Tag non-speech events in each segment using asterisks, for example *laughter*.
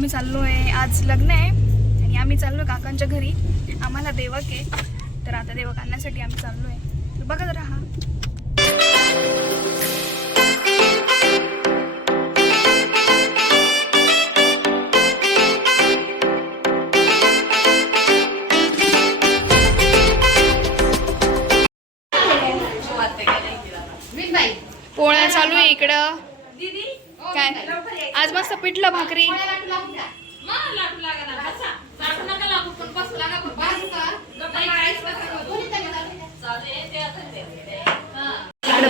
आम्ही चाललो आहे आज लग्न आहे आणि आम्ही चाललो काकांच्या घरी. आम्हाला देवक आहे. तर आता देवक आणण्यासाठी आम्ही चाललो आहे तर बघत राहा पोळ्या चालू आहे इकडं. काय? आज मस्त पिठलं भाकरी इकडं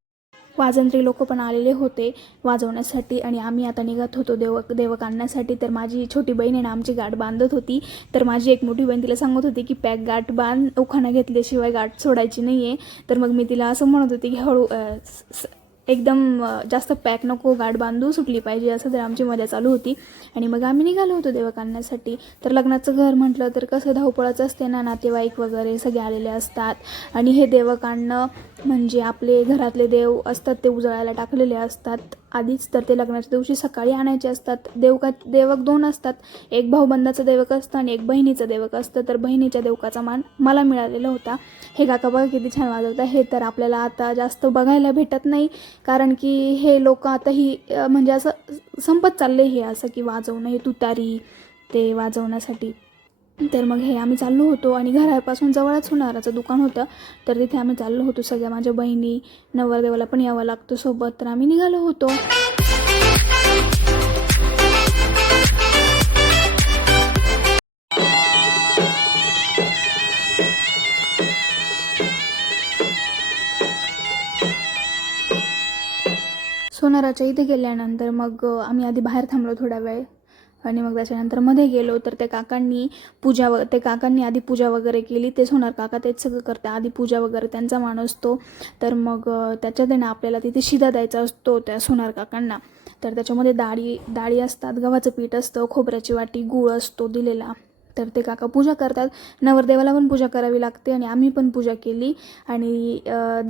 वाजंत्री लोक पण आलेले होते वाजवण्यासाठी आणि आम्ही आता निघत होतो देव देवक आणण्यासाठी. तर माझी छोटी बहीण आहे ना आमची गाठ बांधत होती. तर माझी एक मोठी बहीण तिला सांगत होती की पॅक गाठ बांध उखाणा घेतल्याशिवाय गाठ सोडायची नाही आहे तर मग मी तिला असं म्हणत होती की हळू स- स- एकदम जास्त पॅक नको गाठ बांधू सुटली पाहिजे असं तर आमची मजा चालू होती. आणि मग आम्ही निघालो होतो देवक आणण्यासाठी तर लग्नाचं घर म्हटलं तर कसं धावपळाचं असते ना नातेवाईक वगैरे सगळे आलेले असतात. आणि हे देवक आणणं म्हणजे आपले घरातले देव असतात ते उजळायला टाकलेले असतात. आधीच तर ते लग्नाच्या दिवशी सकाळी आणायचे असतात. देवका देवक दोन असतात. एक भाऊबंदाचं देवक असतं आणि एक बहिणीचं देवक असतं. तर बहिणीच्या देवकाचा मान मला मिळालेला होता. हे काका बघा किती छान वाजवता हे तर आपल्याला आता जास्त बघायला भेटत नाही. कारण की हे लोक आता ही म्हणजे असं संपत चालले हे असं की वाजवणं हे तुतारी ते वाजवण्यासाठी. तर मग हे आम्ही चाललो होतो आणि घरापासून जवळच होणाराचं दुकान होतं तर तिथे आम्ही चाललो होतो. सगळ्या माझ्या बहिणी नवरदेवाला पण यावं लागतं सोबत तर आम्ही निघालो होतो. सोनाराच्या इथे गेल्यानंतर मग आम्ही आधी बाहेर थांबलो थोडा वेळ. आणि मग त्याच्यानंतरमध्ये गेलो तर त्या काकांनी पूजा व ते काकांनी आधी पूजा वगैरे केली. ते सोनार काका तेच सगळं करते. आधी पूजा वगैरे त्यांचा मान असतो. तर मग त्याच्यात ना आपल्याला तिथे शिदा द्यायचा असतो त्या सोनार काकांना. तर त्याच्यामध्ये डाळी डाळी असतात. गव्हाचं पीठ असतं. खोबऱ्याची वाटी गूळ असतो दिलेला. तर ते काका पूजा करतात. नवरदेवाला पण पूजा करावी लागते आणि आम्ही पण पूजा केली. आणि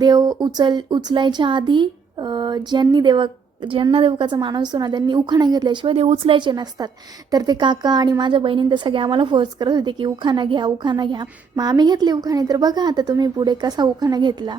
देव उचल उचलायच्या आधी ज्यांनी देव ज्यांना देवकाचा मान असतो ना त्यांनी उखाणा घेतल्याशिवाय ते उचलायचे नसतात. तर ते काका आणि माझ्या बहिणीने ते सगळे आम्हाला फोर्स करत होते की उखाणा घ्या उखाणा घ्या. मग आम्ही घेतले उखाणे तर बघा आता तुम्ही पुढे कसा उखाणा घेतला.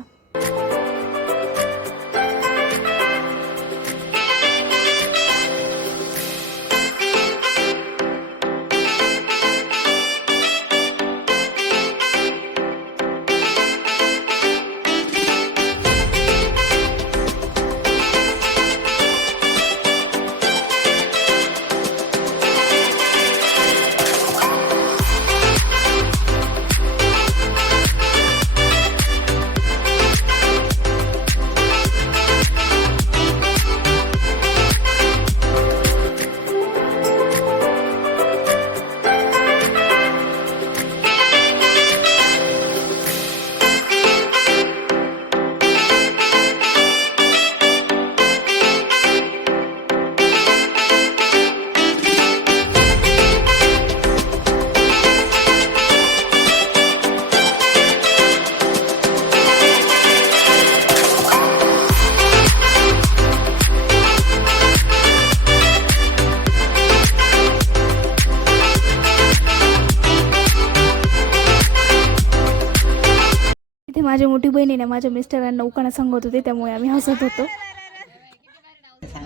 बहिणीने माझ्या मिस्टरांना उखाणा सांगत होते त्यामुळे आम्ही हसत होतो.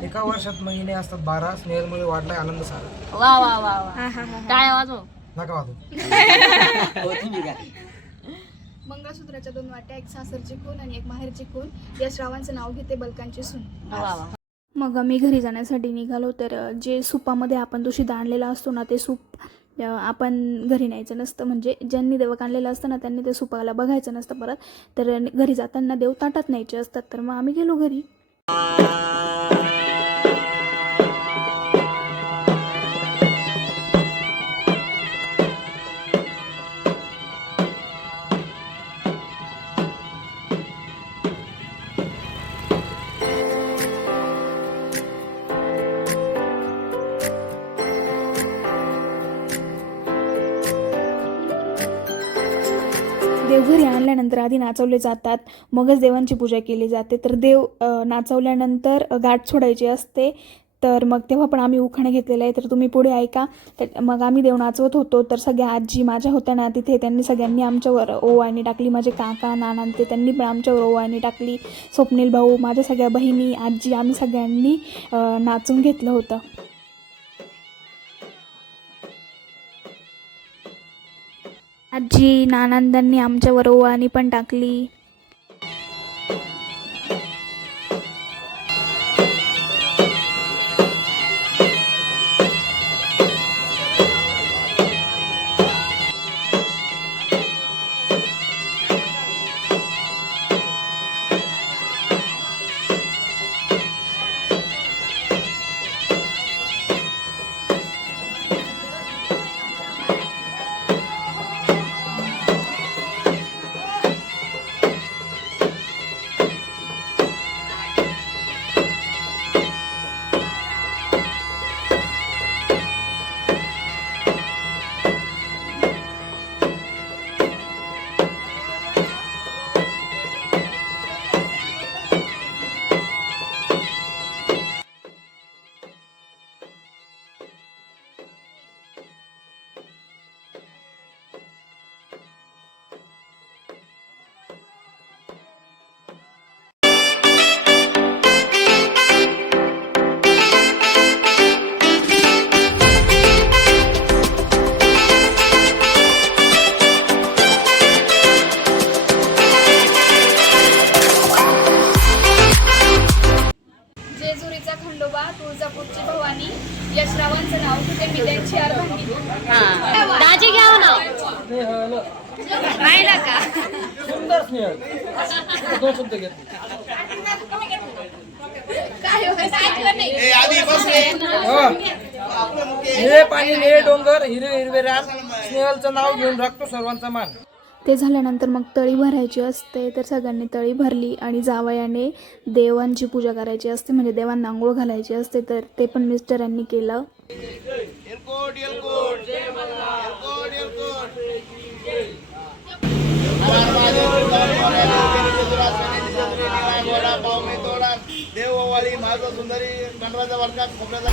एका वर्षात महिने असतात बारा स्नेहलमुळे वाढलाय आनंद सारा वा वा वा वा. हा हा हा टाळ्या वाजव. नका वाजू *laughs* मंगळसूत्राच्या दोन वाट्या एक सासरची खून आणि एक माहेरची खून. या श्रावांचं नाव घेते बलकांची सून. वा वा. मग आम्ही घरी जाण्यासाठी निघालो तर जे सुपामध्ये आपण तो शिदा आणलेला असतो ना ते सूप आपण घरी न्यायचं नसतं. म्हणजे ज्यांनी देवक आणलेलं असतं ना त्यांनी ते सुपाला बघायचं नसतं परत. तर घरी जाताना देव ताटात न्यायचे असतात. तर मग आम्ही गेलो घरी. देवघरी आणल्यानंतर आधी नाचवले जातात. मगच देवांची पूजा केली जाते. तर देव नाचवल्यानंतर गाठ सोडायची असते. तर मग तेव्हा पण आम्ही उखाणं घेतलेलं आहे तर तुम्ही पुढे ऐका. तर मग आम्ही देव नाचवत होतो. तर सगळ्या आजी माझ्या होत्या ना तिथे त्यांनी सगळ्यांनी आमच्यावर ओवाळणी टाकली. माझे काका नाना ते त्यांनी पण आमच्यावर ओवाळणी टाकली. स्वप्नील भाऊ माझ्या सगळ्या बहिणी आजी आम्ही सगळ्यांनी नाचून घेतलं होतं. आजी नानांदांनी आमच्यावर ओवाळणी पण टाकली. निळे पाणी निळे डोंगर हिरवे हिरवे रान. स्नेहलचं नाव घेऊन राखतो सर्वांचा मान. ते झाल्यानंतर मग तळी भरायची असते तर सगळ्यांनी तळी भरली आणि जावयाने देवांची पूजा करायची असते म्हणजे देवांना आंघोळ घालायची असते तर ते पण मिस्टरांनी केलं. माझं सुंदरी गणराजा वर्गात खोबऱ्याचा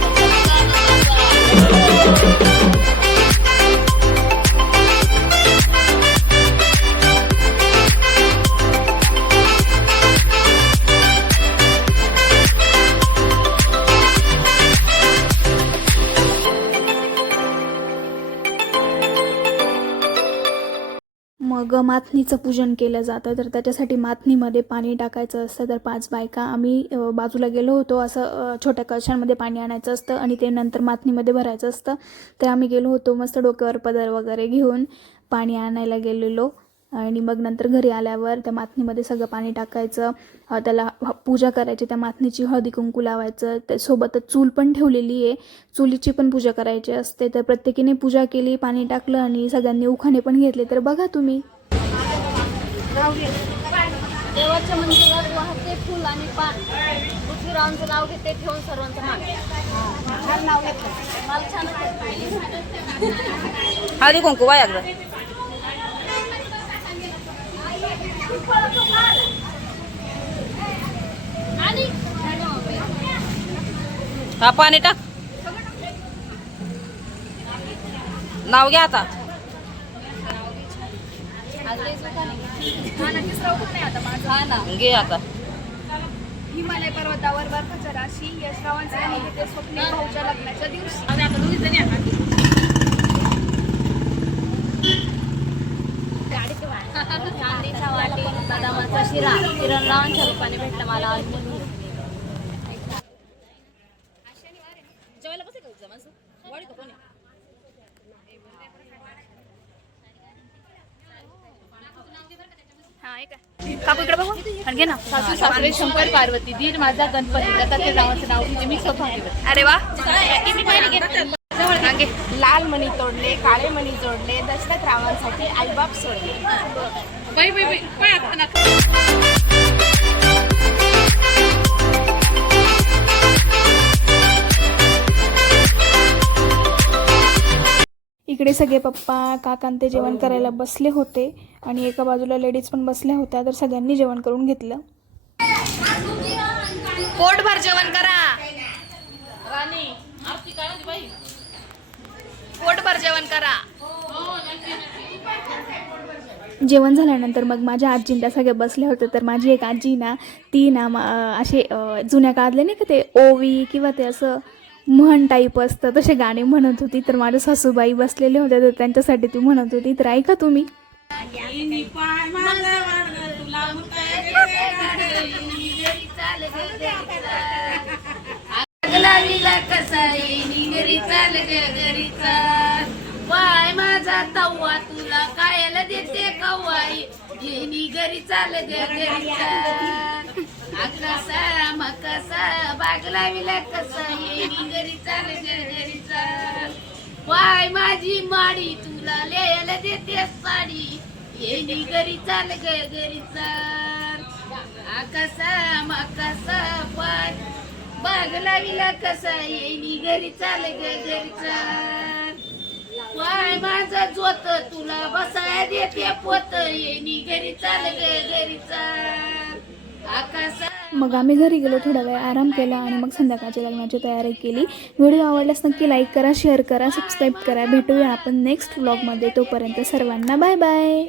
मग माथनीचं पूजन केलं जातं. तर त्याच्यासाठी माथनीमध्ये पाणी टाकायचं असतं. तर पाच बायका आम्ही बाजूला गेलो होतो असं छोट्या कळशांमध्ये पाणी आणायचं असतं आणि ते नंतर माथनीमध्ये भरायचं असतं. तर आम्ही गेलो होतो मस्त डोक्यावर पदर वगैरे घेऊन पाणी आणायला गेलेलो. आणि मग नंतर घरी आल्यावर त्या माथनीमध्ये सगळं पाणी टाकायचं. त्याला ह- पूजा करायची त्या माथनीची हळदी कुंकू लावायचं. त्यासोबतच चूल पण ठेवलेली आहे. चुलीची पण पूजा करायची असते. तर प्रत्येकीने पूजा केली पाणी टाकलं आणि सगळ्यांनी उखाणे पण घेतले. तर बघा तुम्ही. देवाच्या मंदिरात वाहते फुल आणि पान. पृथ्वीरावांचं नाव घेते ठेवून सर्वांचं मान. छान नाव घेतलं. मला छान हळदी कुंकू आणि हा पाणी टाक. नाव घ्या आता. हा घे आता. हिमालय पर्वतावर बर्फाच्या राशी यशरावांचे नाव घेते स्वप्नील भाऊच्या लग्नाच्या दिवशी. चांदीचा वाटी बदामाचा शिरा. किरणरावांच्या रूपाने भेटला मला. आज मुलगी. काकू इकडे बघू. आणि घे ना. सासू सासरे शंकर पार्वती दीर माझा गणपती. दत्तात्रय रावाचं नाव. घेते मी स्वतः अरे वा. लाल मणी तोडले काळे मणी जोडले दशरथ रावांसाठी आईबाप सोडले. बाई बाई बाई बाई आता नका. इकडे सगळे पप्पा काकां ते जेवण करायला बसले होते आणि एका बाजूला लेडीज पण बसल्या होत्या तर सगळ्यांनी जेवण करून घेतलं. पोटभर जेवण करा. पोटभर जेवण करा. जेवण झाल्यानंतर मग माझ्या आजींना सगळे बसले होते तर माझी एक आजी ना ती ना असे जुन्या काळातले नाही का ते ओवी किंवा ते असं म्हण टाईप असतं. तसे गाणे म्हणत होती. तर माझ्या सासूबाई बसलेले होते तर त्यांच्यासाठी ती म्हणत होती. तर ऐका तुम्ही. लागला कसा येईनी घरी चाल ग घरी चाल बाय माझा तव्वा तुला कायला देते कवाई? येईनी घरी चाल ग घरी चाल आकासा मकसा बागला विला कसा येईनी घरी चाल ग घरी चाल बाय माझी माडी तुला लिहायला देते साडी. येणी घरी चाल ग घरी चाल आकासा मकसा पाय बाग लाविला कसा येईनी? घरी चाल ग घरी चाल. वाय माझं जोत तुला बसाय देते पोत. येईनी घरी चाल ग घरी चाल. आकाशा मग आम्ही घरी गेलो थोडा वेळ आराम केला आणि मग संध्याकाळच्या लग्नाची तयारी केली. व्हिडिओ आवडल्यास नक्की लाईक करा शेअर करा सबस्क्राईब करा. भेटूया आपण नेक्स्ट व्लॉगमध्ये तोपर्यंत सर्वांना बाय बाय